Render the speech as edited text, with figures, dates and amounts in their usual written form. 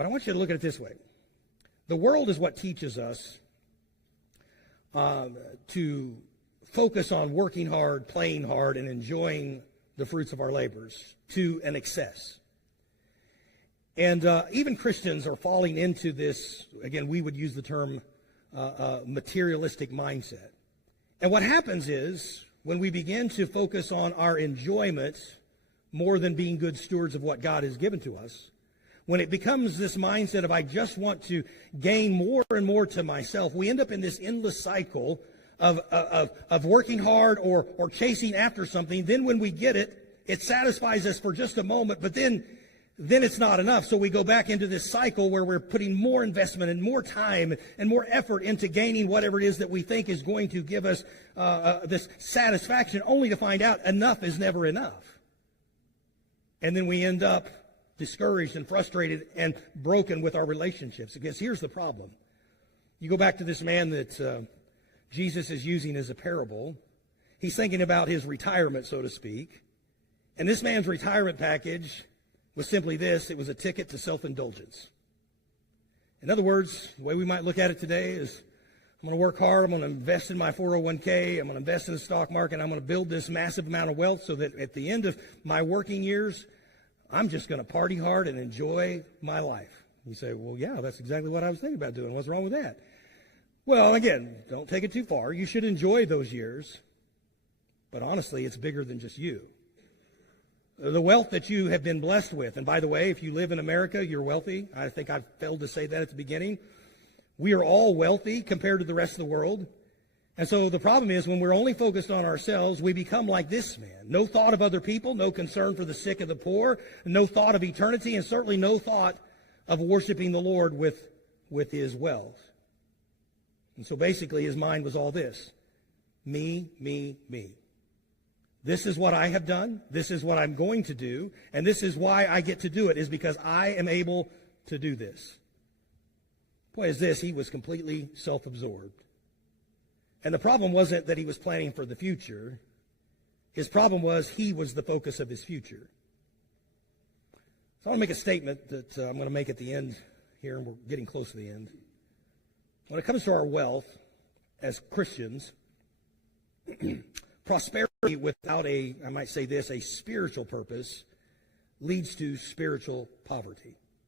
But I want you to look at it this way. The world is what teaches us to focus on working hard, playing hard, and enjoying the fruits of our labors to an excess. And even Christians are falling into this, again, we would use the term materialistic mindset. And what happens is, when we begin to focus on our enjoyment more than being good stewards of what God has given to us, when it becomes this mindset of I just want to gain more and more to myself, we end up in this endless cycle of working hard or chasing after something. Then when we get it, it satisfies us for just a moment, but then it's not enough. So we go back into this cycle where we're putting more investment and more time and more effort into gaining whatever it is that we think is going to give us this satisfaction, only to find out enough is never enough. And then we end up discouraged and frustrated and broken with our relationships. Because here's the problem. You go back to this man that Jesus is using as a parable. He's thinking about his retirement, so to speak. And this man's retirement package was simply this. It was a ticket to self-indulgence. In other words, the way we might look at it today is, I'm going to work hard, I'm going to invest in my 401k, I'm going to invest in the stock market, I'm going to build this massive amount of wealth so that at the end of my working years, I'm just going to party hard and enjoy my life. You say, well, yeah, that's exactly what I was thinking about doing. What's wrong with that? Well, again, don't take it too far. You should enjoy those years. But honestly, it's bigger than just you. The wealth that you have been blessed with, and by the way, if you live in America, you're wealthy. I think I failed to say that at the beginning. We are all wealthy compared to the rest of the world. And so the problem is when we're only focused on ourselves, we become like this man. No thought of other people, no concern for the sick and the poor, no thought of eternity, and certainly no thought of worshiping the Lord with his wealth. And so basically his mind was all this. Me, me, me. This is what I have done. This is what I'm going to do. And this is why I get to do it, is because I am able to do this. Boy, is this, he was completely self-absorbed. And the problem wasn't that he was planning for the future. His problem was he was the focus of his future. So I want to make a statement that I'm going to make at the end here, and we're getting close to the end. When it comes to our wealth as Christians, prosperity without I might say this, a spiritual purpose leads to spiritual poverty.